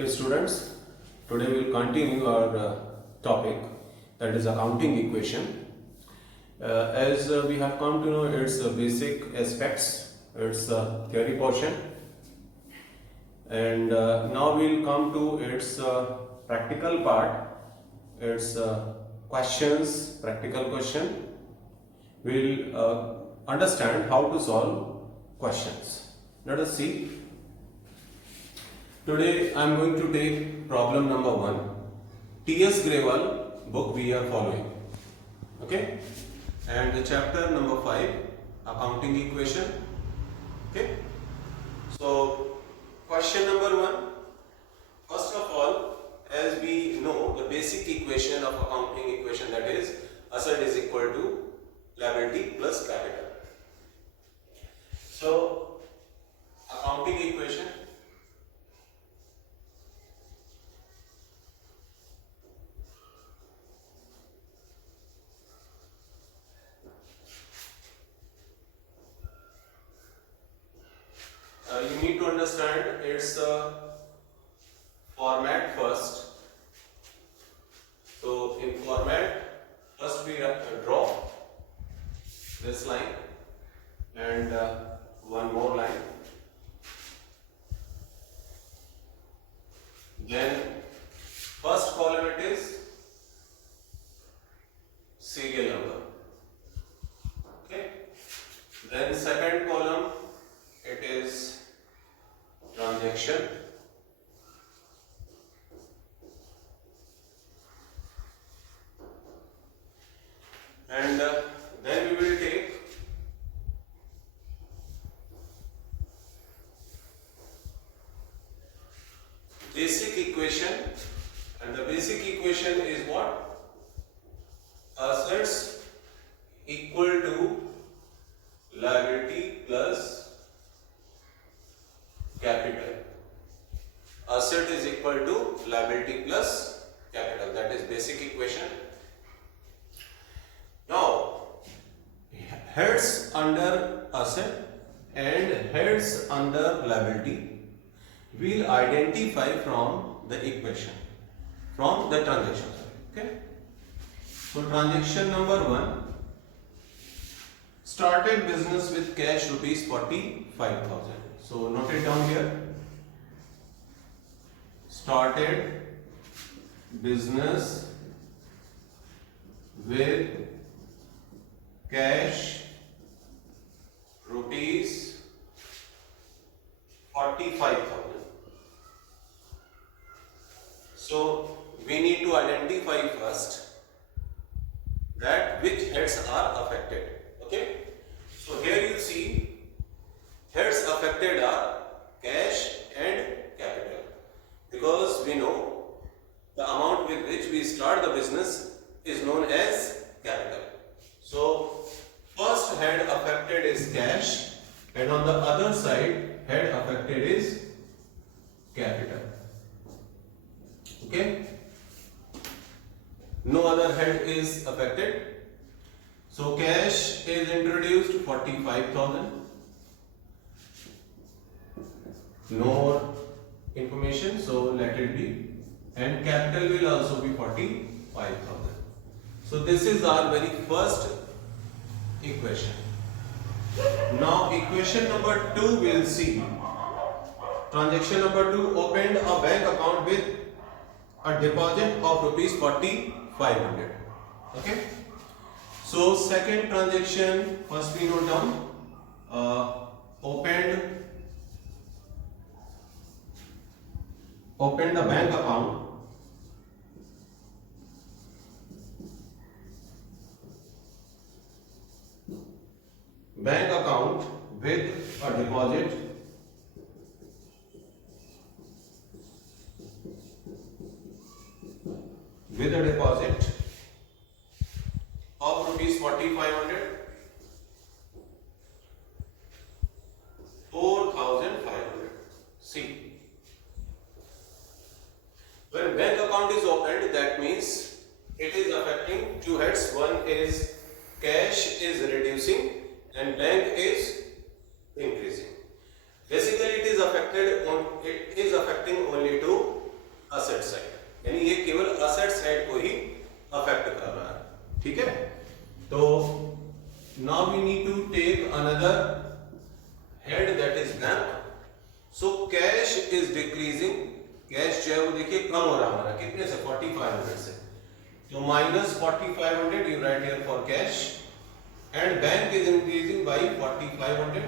Dear students, today we will continue our topic, that is accounting equation. As we have come to know its basic aspects, its theory portion, and now we will come to its practical part, its questions, practical question. We will understand how to solve questions. Let us see. Today I am going to take problem number 1. T.S. Grewal book we are following. Okay? And the chapter number 5, accounting equation. Okay? So, question number 1. First of all, as we know, the basic equation of accounting equation, that is asset is equal to liability plus capital. So, accounting equation. You need to understand its format first. So in format, first we draw this line and one more line. Then first column it is serial number. Okay. Then second column it is transaction. And then we will take basic equation, and the basic equation is what? Assets equal to liability plus capital. Asset is equal to liability plus capital. That is basic equation. Now, heads under asset and heads under liability we'll identify from the equation, from the transaction. Okay. So transaction number 1. Started business with cash rupees 45,000. So note it down here. Started business with cash rupees 45,000. So we need to identify first that which heads are affected. Okay. So here you see heads affected are cash and capital, because we know the amount with which we start the business is known as capital. So first head affected is cash, and on the other side head affected is capital. Okay. No other head is affected. So cash is introduced 45,000. No more information, so let it be. And capital will also be 45,000. So this is our very first equation. Now equation number 2 we'll see. Transaction number 2, opened a bank account with a deposit of rupees 4,500. Okay. So second transaction, first we note down opened a bank account with a deposit of rupees 4,500. 4,500. See, when bank account is opened, that means it is affecting two heads. One is cash is reducing and bank is increasing. Basically, it is affecting only to cash जो है वो देखिए कम हो रहा है हमारा, कितने से 4500 से, तो minus 4500 you right here for cash, and bank is increasing by 4500,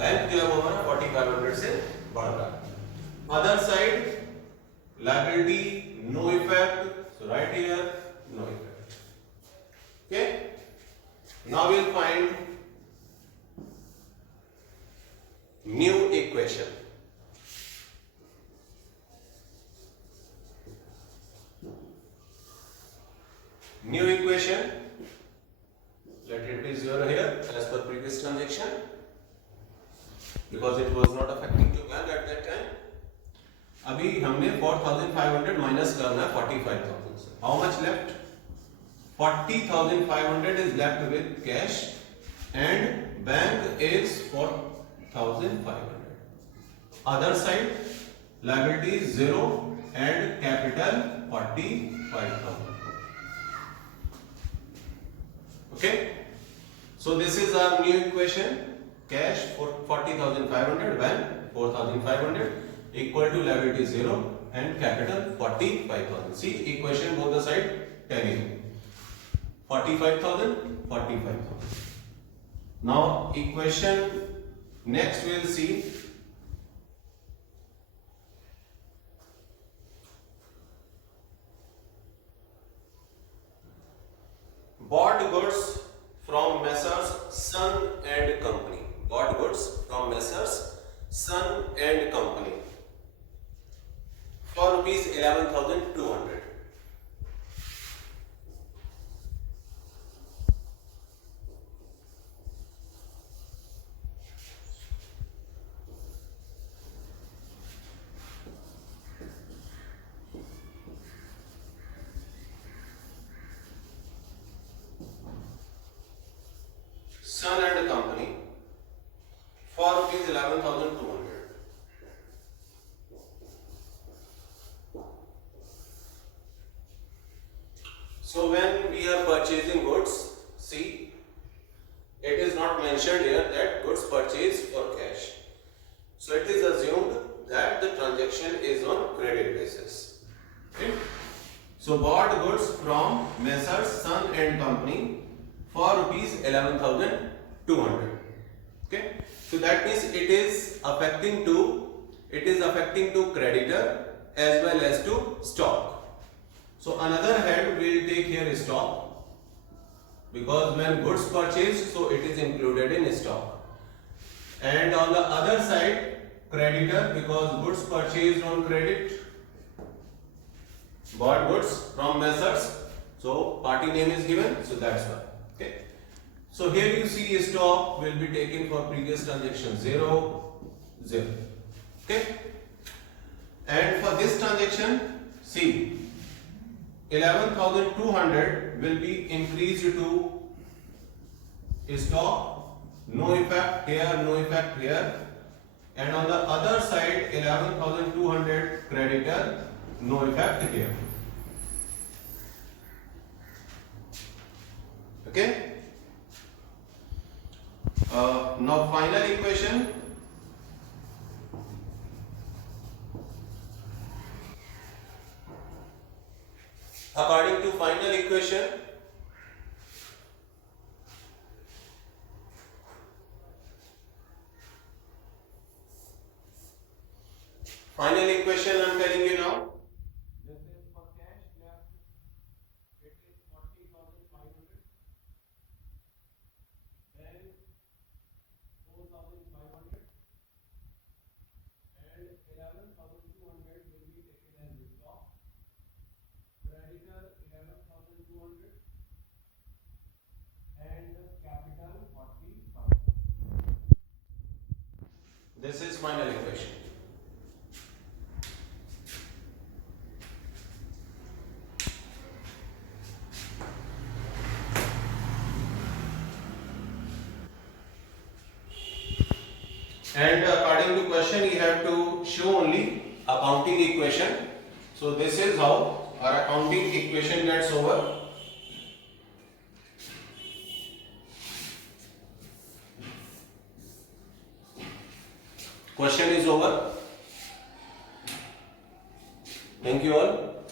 bank जो है वो हमारा 4500 से बढ़ रहा है। Other side liability no effect, so right here no effect. Okay, now we'll find new equation. New equation, let it be 0 here as per previous transaction because it was not affecting to bank at that time. अभी हमने 4500 minus करना है 45,000 से। How much left? 40,500 is left with cash and bank is 4,500। Other side liability 0 and capital 45,000। Okay, so this is our new equation, cash 40,500, bank 4,500 equal to liability 0 and capital 45,000. See equation both the side telling 45,000, 45,000. Now equation next we'll see bought goods from Messrs Sun and Company. Bought goods from Messrs Sun and Company for rupees 11,200. Sun and Company for rupees 11,200. So when we are purchasing goods, see, it is not mentioned here that goods purchased for cash. So it is assumed that the transaction is on credit basis. Okay? So bought goods from Messrs Sun and Company for rupees 11,200. Okay? So that means it is affecting to creditor as well as to stock. So another head will take here stock because when goods purchased, so it is included in stock. And on the other side, creditor, because goods purchased on credit, bought goods from Messrs, so party name is given, so that's why. Okay. So here you see stock will be taken for previous transaction 0, 0. Okay. And for this transaction, see, 11,200 will be increased to stock, no effect here, no effect here, and on the other side 11,200 creditor, no effect here. Okay. Now final equation. According to final equation, final equation I am telling you now. This is for cash left, it is 40,500, then 4,500 and 11,200 will be taken as stock. Creditor 11,200 and capital 45,000. This is final equation. And according to question, you have to show only accounting equation. So this is how our accounting equation gets over. Question is over. Thank you all.